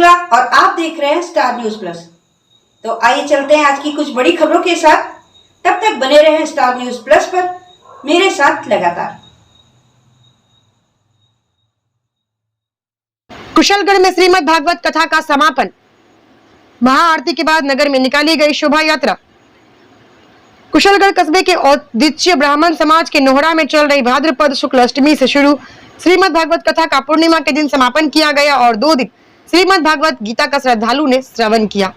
शुक्ला और आप देख रहे हैं स्टार न्यूज प्लस। तो आइए चलते हैं आज की कुछ बड़ी खबरों के साथ। तब तक बने रहें स्टार न्यूज प्लस पर मेरे साथ लगातार। कुशलगढ़ में श्रीमद् भागवत कथा का समापन। महाआरती के बाद नगर में निकाली गई शोभा यात्रा। कुशलगढ़ कस्बे के औदिच्य ब्राह्मण समाज के नोहरा में चल रही भाद्रपद शुक्ल अष्टमी से शुरू श्रीमद् भागवत कथा का पूर्णिमा के दिन समापन किया गया और 2 दिन श्रीमद् भागवत गीता का श्रद्धालु ने श्रवण किया।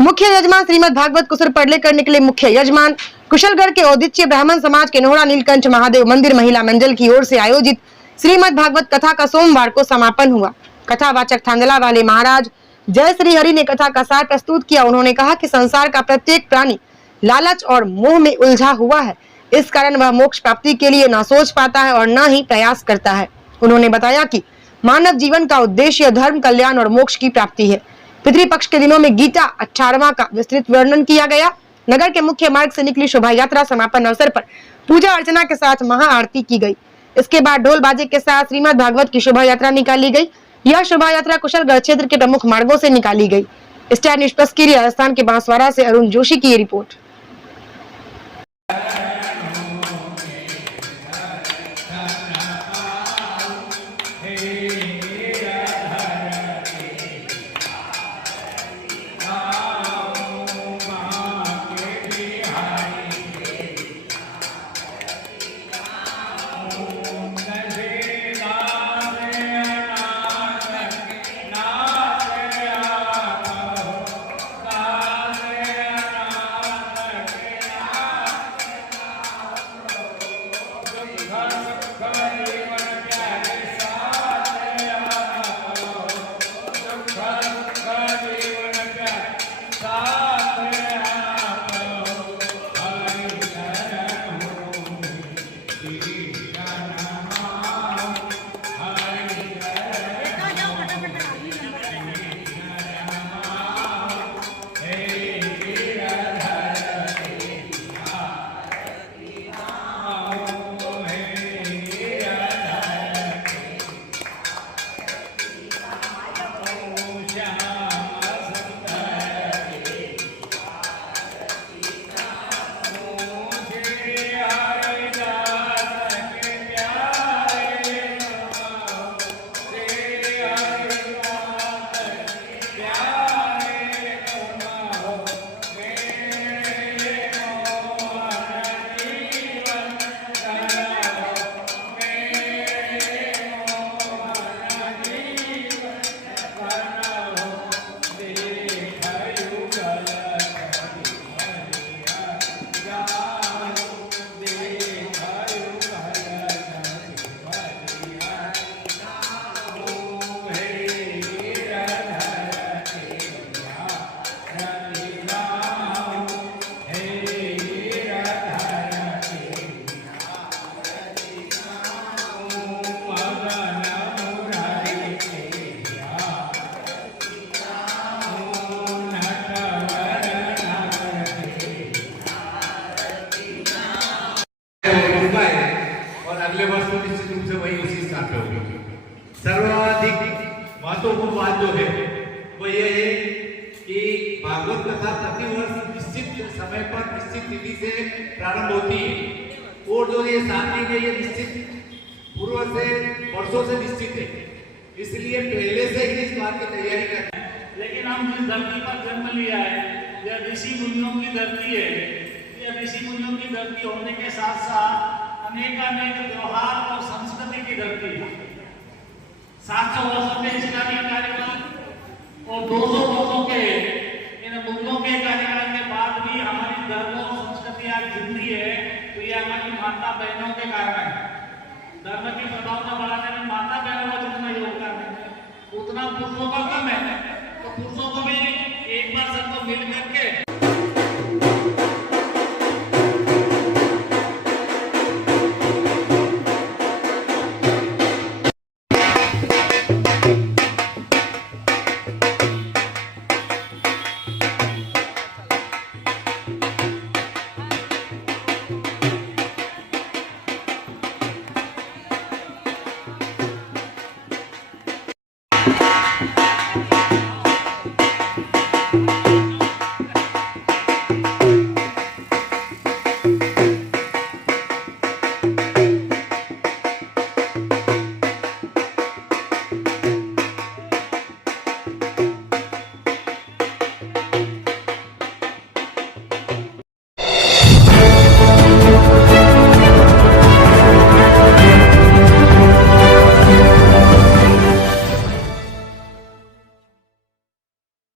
मुख्य यजमान श्रीमद् भागवत कुसुर पर लेकर निकले मुख्य यजमान कुशलगढ़ के औदिच्य ब्राह्मण समाज के नोहरा नीलकंठ महादेव मंदिर महिला मंडल की ओर से आयोजित श्रीमद् भागवत कथा का सोमवार को समापन हुआ। कथावाचक थांदला वाले महाराज जय श्री हरि ने कथा का सार प्रस्तुत किया। उन्होंने कहा कि संसार का प्रत्येक प्राणी लालच और मोह में उलझा हुआ है, इस कारण वह मोक्ष प्राप्ति के लिए न सोच पाता है और न ही प्रयास करता है। उन्होंने बताया कि मानव जीवन का उद्देश्य धर्म, कल्याण और मोक्ष की प्राप्ति है। पितृपक्ष के दिनों में गीता 18वां का विस्तृत वर्णन किया गया। नगर के मुख्य मार्ग से निकली शोभा यात्रा समापन अवसर पर पूजा अर्चना के साथ महाआरती की गई। इसके बाद ढोल बाजे के साथ श्रीमद् भागवत की शोभा यात्रा निकाली गई। यह शोभा यात्रा कुशलगढ़ क्षेत्र के प्रमुख मार्गों से निकाली गई। स्टार न्यूज प्लस के लिए राजस्थान के बांसवाड़ा से अरुण जोशी की ये रिपोर्ट। अगले वर्ष तो निश्चित रूप से वही उसी स्थान पे होगी। सर्वाधिक महत्वपूर्ण बात जो है वो ये है कि भागवत कथा प्रतिवर्ष निश्चित समय पर निश्चित तिथि से प्रारंभ होती है और जो ये 7 दिन है ये निश्चित पूर्व से वर्षों से निश्चित है, इसलिए पहले से ही इस बात की तैयारी करते हैं। लेकिन हम जिस धरती पर जन्म लिया है यह ऋषि मुनियों की धरती है। यह ऋषि मुनियों की धरती होने के साथ साथ अनेक त्योहार और संस्कृति की धरती है। 700 वर्षों के इस्लामी कार्यक्रम और 200 वर्षों के इन बुद्धों के कार्यक्रम के बाद भी हमारी धर्म और संस्कृति आज जिंदी है, तो ये हमारी माता बहनों के कारण है। धर्म की प्रभावना बढ़ाने में माता बहनों का जितना योगदान है उतना पुरुषों का कम है। तो पुरुषों को भी एक बार सबको मिल करके